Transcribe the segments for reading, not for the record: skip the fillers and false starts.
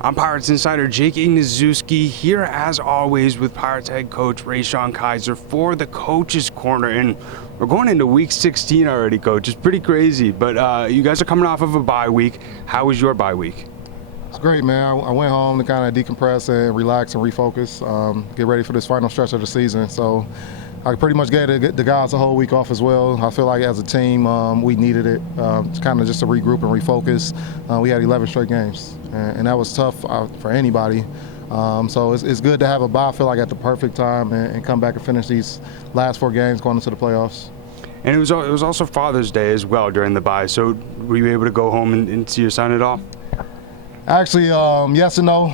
I'm Pirates Insider Jake Ignaszewski here as always with Pirates head coach Rayshaun Kizer for the Coach's Corner, and we're going into week 16 already, Coach. It's pretty crazy, but you guys are coming off of a bye week. How was your bye week? It's great, man. I went home to kind of decompress and relax and refocus, get ready for this final stretch of the season. So I pretty much gave the guys a whole week off as well. I feel like as a team, we needed it, kind of just to regroup and refocus. We had 11 straight games, and that was tough for anybody. So it's good to have a bye, I feel like, at the perfect time and come back and finish these last 4 games going into the playoffs. And it was also Father's Day as well during the bye, so were you able to go home and see your son at all? Actually, yes and no.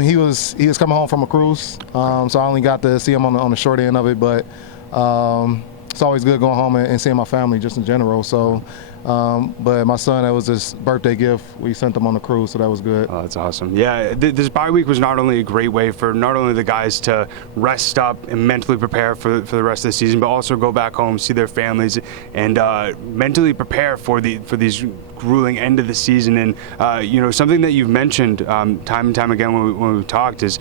He was coming home from a cruise, so I only got to see him on the short end of it. But it's always good going home and seeing my family just in general. So, but my son, that was his birthday gift. We sent him on the cruise, so that was good. Oh, that's awesome. Yeah, this bye week was not only a great way for not only the guys to rest up and mentally prepare for the rest of the season, but also go back home, see their families, and mentally prepare for these grueling end of the season. And something that you've mentioned time and time again when we've talked is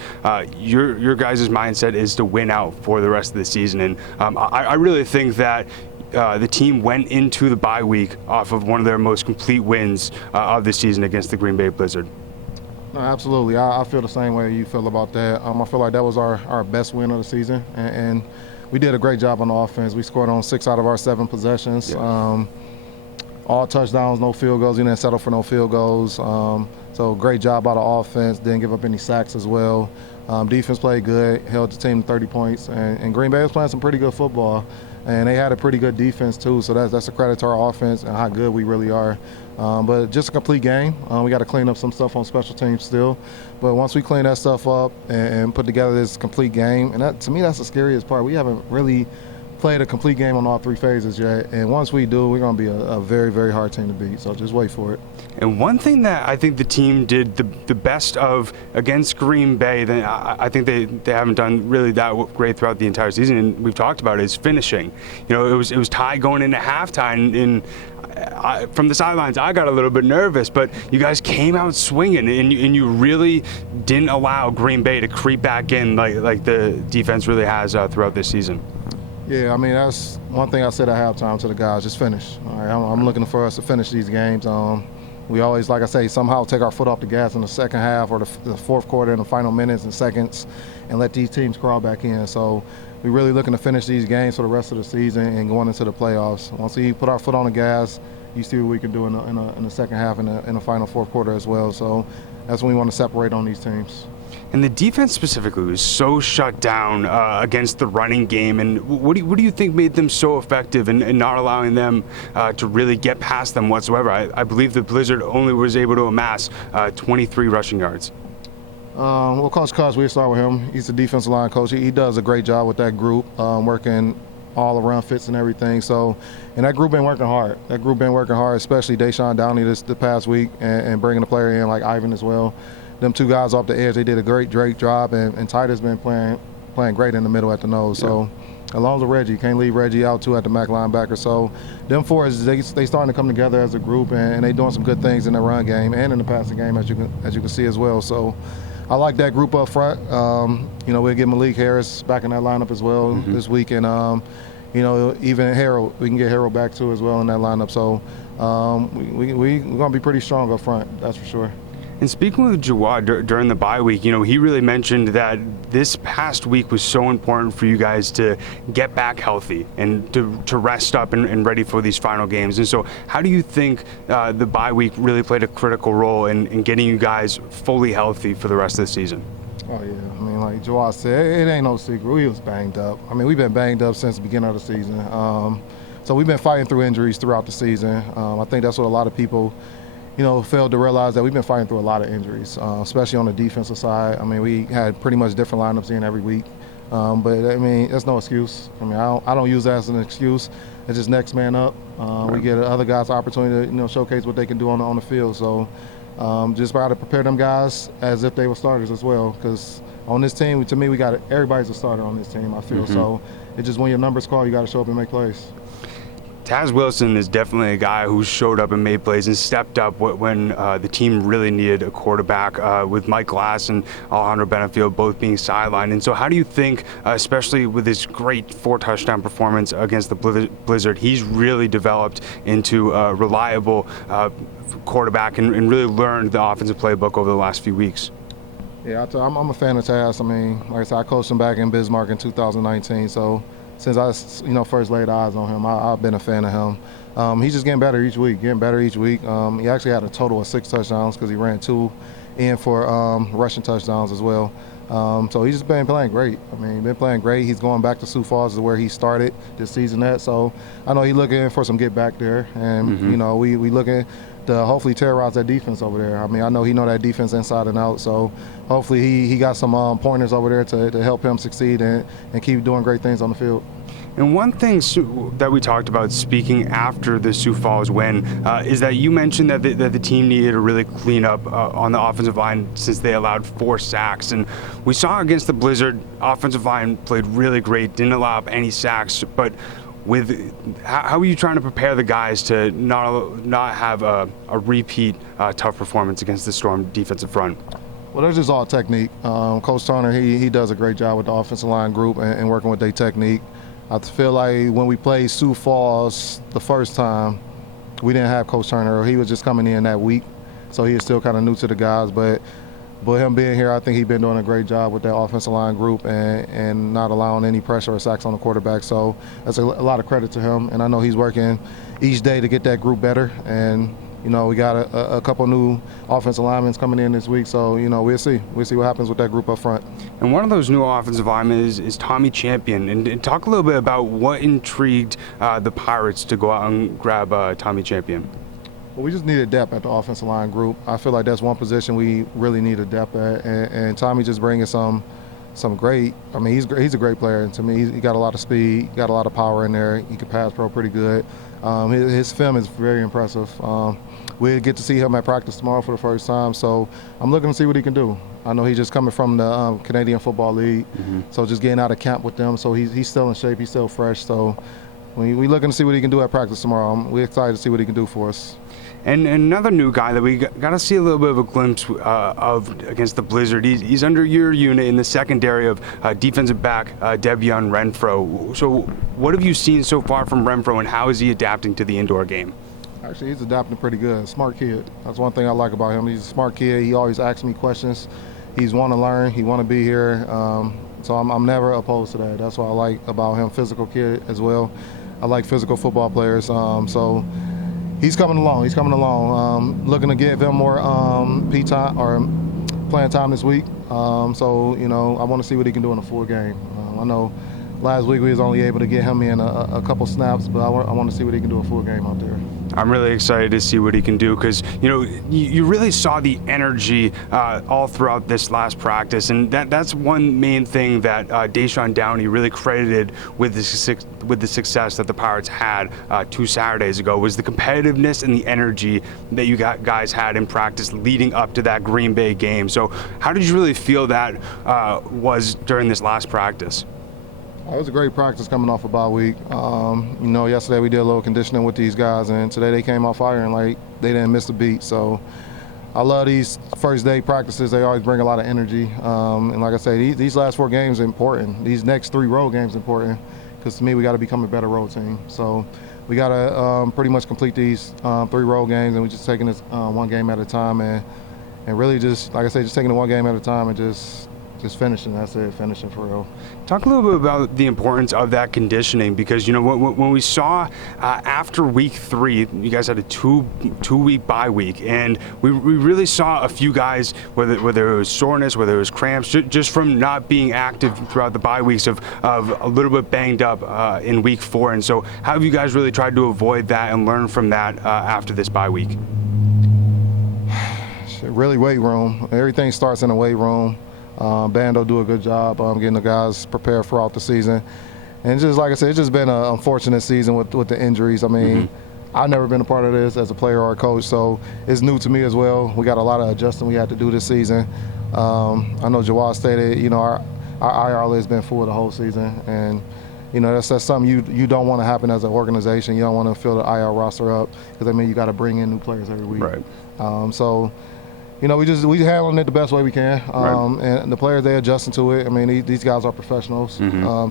your guys' mindset is to win out for the rest of the season. And I really think that the team went into the bye week off of one of their most complete wins of the season against the Green Bay Blizzard. No, absolutely. I feel the same way you feel about that. I feel like that was our best win of the season, and we did a great job on the offense. We scored on 6 out of our 7 possessions. Yeah. All touchdowns, no field goals. We didn't settle for no field goals. So great job by the offense. Didn't give up any sacks as well. Defense played good, held the team to 30 points. And Green Bay was playing some pretty good football. And they had a pretty good defense too, so that's a credit to our offense and how good we really are. But just a complete game. We got to clean up some stuff on special teams still. But once we clean that stuff up and put together this complete game, and that, to me, that's the scariest part. We haven't really played a complete game on all 3 phases yet, and once we do, we're going to be a very, very hard team to beat, so just wait for it. And one thing that I think the team did the best of against Green Bay, that I think they haven't done really that great throughout the entire season, and we've talked about it, is finishing. It was tied going into halftime, and from the sidelines, I got a little bit nervous, but you guys came out swinging, and you really didn't allow Green Bay to creep back in like the defense really has throughout this season. Yeah, I mean, that's one thing I said at halftime to the guys, just finish. All right, I'm looking for us to finish these games. We always, like I say, somehow take our foot off the gas in the second half or the fourth quarter in the final minutes and seconds and let these teams crawl back in. So we're really looking to finish these games for the rest of the season and going into the playoffs. Once we put our foot on the gas, you see what we can do in the second half and in the final fourth quarter as well. So that's when we want to separate on these teams. And the defense specifically was so shut down against the running game. And what do you think made them so effective in not allowing them to really get past them whatsoever? I believe the Blizzard only was able to amass 23 rushing yards. Well, Coach Cuz, we start with him. He's the defensive line coach. He does a great job with that group, working all around fits and everything. So, and that group been working hard. Especially Deshaun Downey this past week, and bringing a player in like Ivan as well. Them 2 guys off the edge, they did a great job, and Titus been playing great in the middle at the nose. Yeah. So along with Reggie, can't leave Reggie out too at the Mac linebacker. So them 4, they starting to come together as a group, and they doing some good things in the run game and in the passing game, as you can see as well. So I like that group up front. We'll get Malik Harris back in that lineup as well this week, and even Harold, we can get Harold back too as well in that lineup. So we're gonna be pretty strong up front, that's for sure. And speaking with Jawad during the bye week, he really mentioned that this past week was so important for you guys to get back healthy and to rest up and ready for these final games. And so how do you think the bye week really played a critical role in getting you guys fully healthy for the rest of the season? Oh, yeah. I mean, like Jawad said, it ain't no secret. We was banged up. I mean, we've been banged up since the beginning of the season. So we've been fighting through injuries throughout the season. I think that's what a lot of people failed to realize, that we've been fighting through a lot of injuries, especially on the defensive side. I mean, we had pretty much different lineups in every week. But, I mean, that's no excuse. I mean, I don't use that as an excuse. It's just next man up. We get other guys the opportunity to, showcase what they can do on the field. So just try to prepare them guys as if they were starters as well, because on this team, to me, everybody's a starter on this team, I feel. So it's just when your numbers call, you got to show up and make plays. Taz Wilson is definitely a guy who showed up and made plays and stepped up when the team really needed a quarterback, with Mike Glass and Alejandro Benefield both being sidelined. And so how do you think, especially with his great 4-touchdown performance against the Blizzard, he's really developed into a reliable quarterback and really learned the offensive playbook over the last few weeks? Yeah, I'm a fan of Taz. I mean, like I said, I coached him back in Bismarck in 2019, so since I first laid eyes on him, I've been a fan of him. He's just getting better each week. He actually had a total of 6 touchdowns because he ran 2 in for rushing touchdowns as well. So he's just been playing great. I mean, he's been playing great. He's going back to Sioux Falls, is where he started this season at. So I know he's looking for some get back there, and we looking to hopefully terrorize that defense over there. I mean, I know he know that defense inside and out. So hopefully he got some pointers over there to help him succeed and keep doing great things on the field. And one thing that we talked about speaking after the Sioux Falls win is that you mentioned that the team needed to really clean up on the offensive line since they allowed 4 sacks. And we saw against the Blizzard, offensive line played really great, didn't allow up any sacks. But how are you trying to prepare the guys to not have a repeat tough performance against the Storm defensive front? Well, that's just all technique. Coach Turner, he does a great job with the offensive line group and working with their technique. I feel like when we played Sioux Falls the first time, we didn't have Coach Turner. He was just coming in that week, so he is still kind of new to the guys. But him being here, I think he's been doing a great job with that offensive line group and not allowing any pressure or sacks on the quarterback. So that's a lot of credit to him. And I know he's working each day to get that group better. And we got a couple new offensive linemen coming in this week, so we'll see. We'll see what happens with that group up front. And one of those new offensive linemen is Tommy Champion. And talk a little bit about what intrigued the Pirates to go out and grab Tommy Champion. Well, we just needed depth at the offensive line group. I feel like that's one position we really needed depth at, and Tommy just bringing some great. I mean, he's a great player, and to me, he got a lot of speed, got a lot of power in there. He can pass pro pretty good. His film is very impressive. We'll get to see him at practice tomorrow for the first time, so I'm looking to see what he can do. I know he's just coming from the Canadian Football League, so just getting out of camp with them. So he's still in shape, he's still fresh. So we're looking to see what he can do at practice tomorrow. We're excited to see what he can do for us. And another new guy that we got to see a little bit of a glimpse of against the Blizzard. He's under your unit in the secondary of defensive back DeAndre Renfro. So what have you seen so far from Renfro, and how is he adapting to the indoor game? Actually, he's adapting pretty good. Smart kid. That's one thing I like about him. He's a smart kid. He always asks me questions. He's want to learn. He want to be here. So I'm never opposed to that. That's what I like about him. Physical kid as well. I like physical football players. So he's coming along. Looking to give him more P time or playing time this week. So I want to see what he can do in a full game. I know last week we was only able to get him in a couple snaps, but I want to see what he can do a full game out there. I'm really excited to see what he can do because, you really saw the energy all throughout this last practice, and that's one main thing that Deshaun Downey really credited with the success that the Pirates had 2 Saturdays ago, was the competitiveness and the energy that you guys had in practice leading up to that Green Bay game. So how did you really feel that was during this last practice? It was a great practice coming off a bye week. Yesterday we did a little conditioning with these guys, and today they came out firing like they didn't miss a beat. So I love these first day practices. They always bring a lot of energy. And like I say, these last 4 games are important. These next 3 road games are important because to me we got to become a better road team. So we got to pretty much complete these 3 road games, and we're just taking this one game at a time and really just, like I say, just taking it one game at a time and just finishing. That's it, finishing for real. Talk a little bit about the importance of that conditioning because, when we saw after week 3, you guys had a two-week bye week, and we really saw a few guys, whether it was soreness, whether it was cramps, just from not being active throughout the bye weeks of a little bit banged up in week 4. And so how have you guys really tried to avoid that and learn from that after this bye week? Really weight room. Everything starts in the weight room. Bando do a good job getting the guys prepared throughout the season. And just like I said, it's just been an unfortunate season with the injuries. I mean, I've never been a part of this as a player or a coach, so it's new to me as well. We got a lot of adjusting we had to do this season. I know Jawad stated, our IR has been full the whole season, and You know, that's something you don't want to happen as an organization. You don't want to fill the IR roster up because I mean you got to bring in new players every week. Right. So, you know, we handling it the best way we can, Right. and the players, they adjusting to it. I mean, these guys are professionals,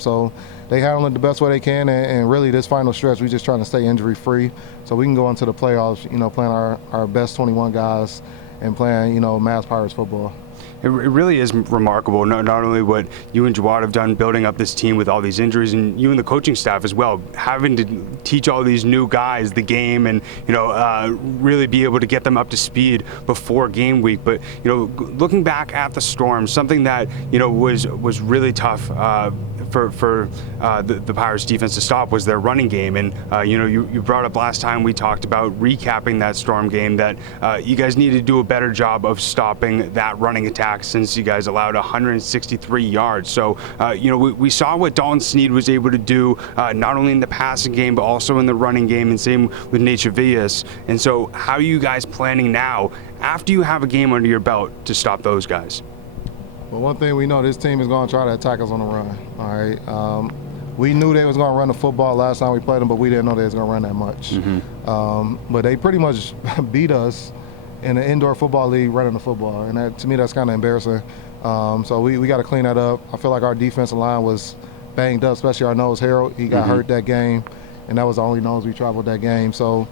so they handling it the best way they can. And really, this final stretch, we just trying to stay injury free, so we can go into the playoffs, you know, playing our best 21 guys and playing, you know, Mass Pirates football. It really is remarkable, not only what you and Jawad have done building up this team with all these injuries, and you and the coaching staff as well, having to teach all these new guys the game and, you know, really be able to get them up to speed before game week. But, you know, looking back at the Storm, something that, you know, was really tough for the Pirates defense to stop was their running game. And, you know, you brought up last time we talked about recapping that Storm game that you guys need to do a better job of stopping that running attack since you guys allowed 163 yards. So, you know, we saw what Dalton Snead was able to do, not only in the passing game, but also in the running game, and same with Nate Chavias. And so how are you guys planning now, after you have a game under your belt, to stop those guys? Well, one thing we know, this team is going to try to attack us on the run. All right. We knew they was going to run the football last time we played them, but we didn't know they was going to run that much. But they pretty much beat us in the indoor football league running the football, and that, to me, that's kind of embarrassing. So we got to clean that up. I feel like our defensive line was banged up, especially our nose Harold. He got hurt that game, and that was the only nose we traveled that game. So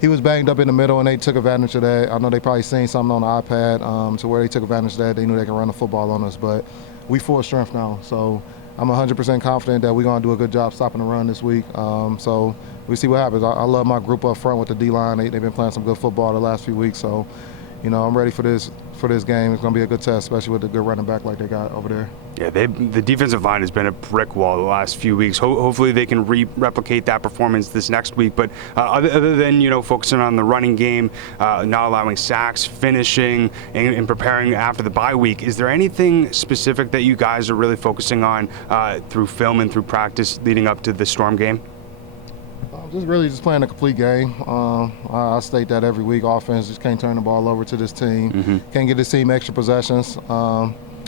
he was banged up in the middle, and they took advantage of that. I know they probably seen something on the iPad to where they took advantage of that. They knew they could run the football on us, but we full strength now. So I'm 100% confident that we're going to do a good job stopping the run this week. So we see what happens. I love my group up front with the D-line. They've been playing some good football the last few weeks. So, you know, I'm ready for this game. It's going to be a good test, especially with the good running back like they got over there. Yeah, the defensive line has been a brick wall the last few weeks. Hopefully they can replicate that performance this next week. But other than, you know, focusing on the running game, not allowing sacks, finishing, and preparing after the bye week, is there anything specific that you guys are really focusing on through film and through practice leading up to the Storm game? Just playing a complete game. I state that every week. Offense just can't turn the ball over to this team. Can't get this team extra possessions.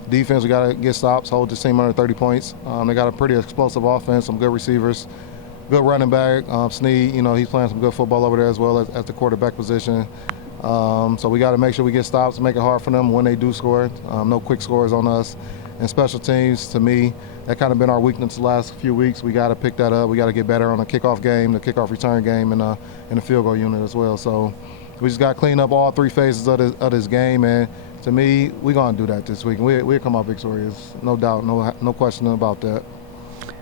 Defense, we got to get stops, hold this team under 30 points. They got a pretty explosive offense, some good receivers, good running back. Snead, you know, he's playing some good football over there as well as the quarterback position. So we got to make sure we get stops, make it hard for them when they do score. No quick scores on us. And special teams, to me, that kind of been our weakness the last few weeks. We got to pick that up. We got to get better on the kickoff game, the kickoff return game, and the field goal unit as well. So we just got to clean up all three phases of this game. And to me, we're going to do that this week. We'll come out victorious, no doubt, no question about that.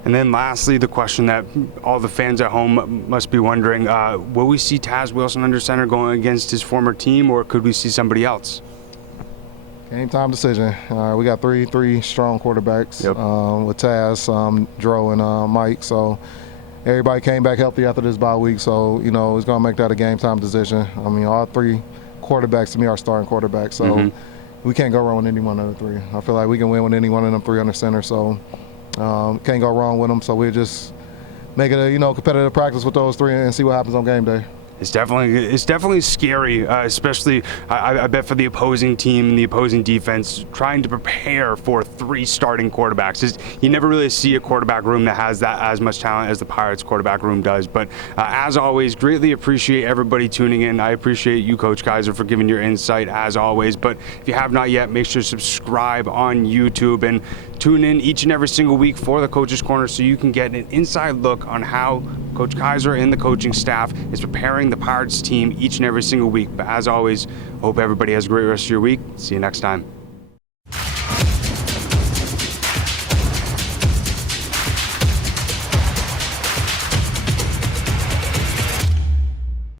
And then lastly, the question that all the fans at home must be wondering, will we see Taz Wilson under center going against his former team, or could we see somebody else? Game time decision. We got three strong quarterbacks with Taz, Dro, and Mike. So everybody came back healthy after this bye week. So, you know, it's going to make that a game time decision. I mean, all three quarterbacks to me are starting quarterbacks. So we can't go wrong with any one of the three. I feel like we can win with any one of them three under center. So can't go wrong with them. So we'll just make it a, you know, competitive practice with those three and see what happens on game day. It's definitely scary, especially I bet for the opposing team and the opposing defense trying to prepare for three starting quarterbacks. You never really see a quarterback room that has that as much talent as the Pirates quarterback room does. But as always, greatly appreciate everybody tuning in. I appreciate you, Coach Kizer, for giving your insight as always. But if you have not yet, make sure to subscribe on YouTube and tune in each and every single week for the Coach's Corner so you can get an inside look on how Coach Kizer and the coaching staff is preparing the Pirates team each and every single week. But as always, hope everybody has a great rest of your week. See you next time.